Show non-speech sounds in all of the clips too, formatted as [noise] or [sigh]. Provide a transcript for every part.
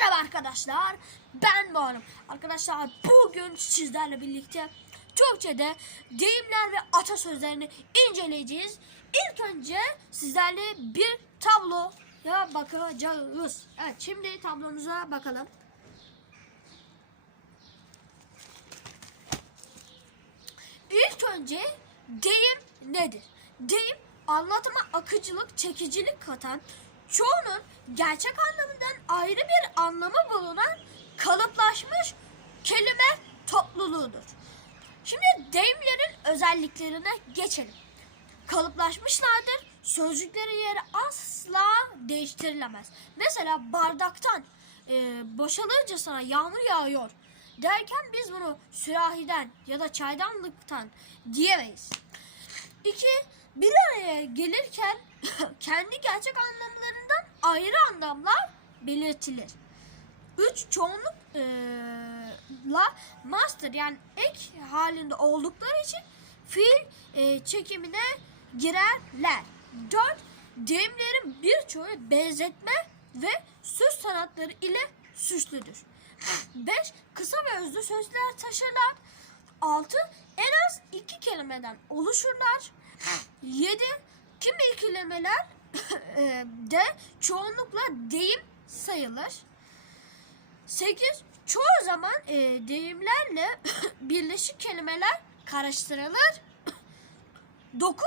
Merhaba arkadaşlar. Ben Muharrem. Arkadaşlar bugün sizlerle birlikte Türkçe'de deyimler ve atasözlerini inceleyeceğiz. İlk önce sizlerle bir tabloya bakacağız. Evet şimdi tablomuza bakalım. İlk önce deyim nedir? Deyim anlatıma akıcılık, çekicilik katan, çoğunun gerçek anlamından ayrı bir anlamı bulunan kalıplaşmış kelime topluluğudur. Şimdi deyimlerin özelliklerine geçelim. Kalıplaşmışlardır. Sözcükleri yeri asla değiştirilemez. Mesela bardaktan e, boşalırcasına yağmur yağıyor derken biz bunu sürahiden ya da çaydanlıktan diyemeyiz. İki, bir araya gelirken [laughs] kendi gerçek anlamlarından ayrı anlamlar belirtilir. Üç, çoğunlukla master yani ek halinde oldukları için fiil e, çekimine girerler. Dört, deyimlerin birçoğu benzetme ve söz sanatları ile süslüdür. 5. Kısa ve özlü sözler taşırlar. 6. En az iki kelimeden oluşurlar. 7. Kimi kelimeler [laughs] e, de çoğunlukla deyim sayılır. 8. Çoğu zaman e, deyimlerle [laughs] birleşik kelimeler karıştırılır. [clears throat] 9.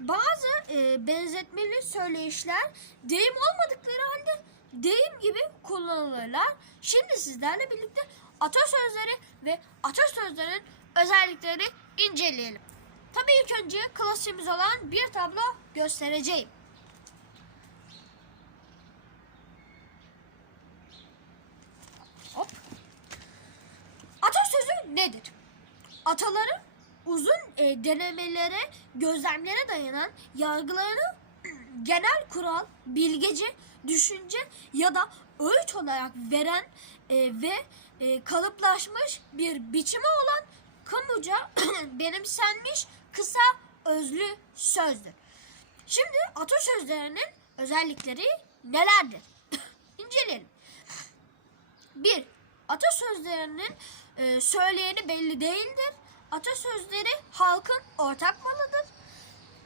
Bazı e, benzetmeli söyleyişler deyim olmadıkları halde deyim gibi kullanılırlar. Şimdi sizlerle birlikte atasözleri ve atasözlerin özelliklerini inceleyelim. Tabii ilk önce klasiğimiz olan bir tablo göstereceğim. Hop. Atasözü nedir? Ataların uzun e, denemelere, gözlemlere dayanan yargılarını [clears throat] genel kural, bilgece, düşünce ya da öğüt olarak veren e, ve e, kalıplaşmış bir biçimi olan kamuca [clears throat] benimsenmiş kısa özlü sözdür. Şimdi atasözlerinin özellikleri nelerdir? [clears throat] İnceleyelim. 1. Atasözlerinin e, söyleyeni belli değildir. Atasözleri halkın ortak malıdır.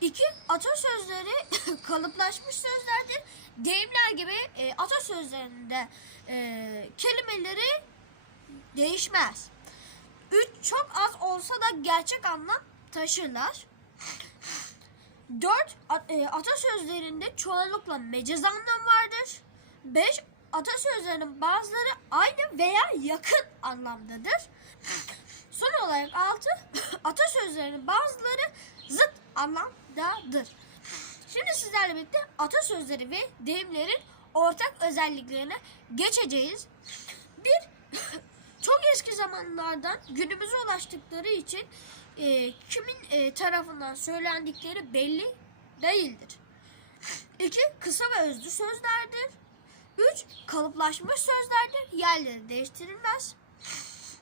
2. Atasözleri [clears throat] kalıplaşmış sözlerdir. Deyimler gibi e, atasözlerinde e, kelimeleri değişmez. 3. Çok az olsa da gerçek anlam taşırlar. 4. Atasözlerinde çoğunlukla mecaz anlam vardır. 5. Atasözlerinin bazıları aynı veya yakın anlamdadır. Son olarak 6. [laughs] Atasözlerinin bazıları zıt anlamdadır. Şimdi sizlerle birlikte atasözleri ve deyimlerin ortak özelliklerine geçeceğiz. Zamanlardan günümüze ulaştıkları için e, kimin e, tarafından söylendikleri belli değildir. İki, kısa ve özlü sözlerdir. Üç, kalıplaşmış sözlerdir. Yerleri değiştirilmez.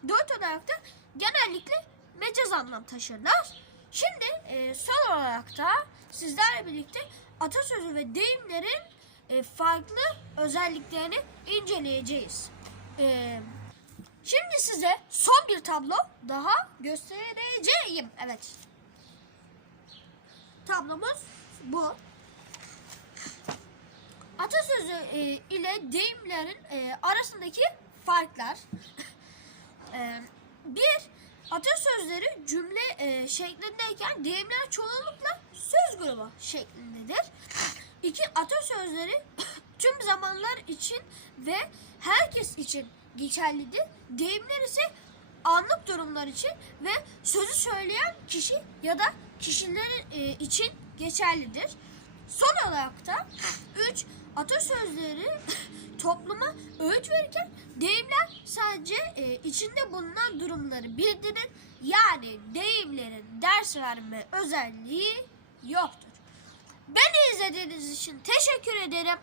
Dört olarak da genellikle mecaz anlam taşırlar. Şimdi e, son olarak da sizlerle birlikte atasözü ve deyimlerin e, farklı özelliklerini inceleyeceğiz. E, şimdi size son bir tablo daha göstereceğim. Evet. Tablomuz bu. Atasözü e, ile deyimlerin e, arasındaki farklar. [laughs] e, bir, atasözleri cümle e, şeklindeyken deyimler çoğunlukla söz grubu şeklindedir. İki, atasözleri [coughs] tüm zamanlar için ve herkes için geçerlidir. Deyimler ise anlık durumlar için ve sözü söyleyen kişi ya da kişiler e, için geçerlidir. Son olarak da 3 atasözleri [laughs] topluma öğüt verirken deyimler sadece e, içinde bulunan durumları bildirir. Yani deyimlerin ders verme özelliği yoktur. Beni izlediğiniz için teşekkür ederim.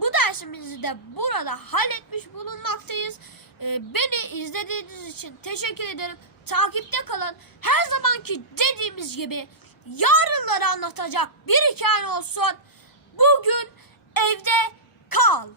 Bu dersimizi de burada halletmiş bulunmaktayız. Ee, beni izlediğiniz için teşekkür ederim. Takipte kalın. Her zamanki dediğimiz gibi yarınları anlatacak bir hikaye olsun. Bugün evde kal.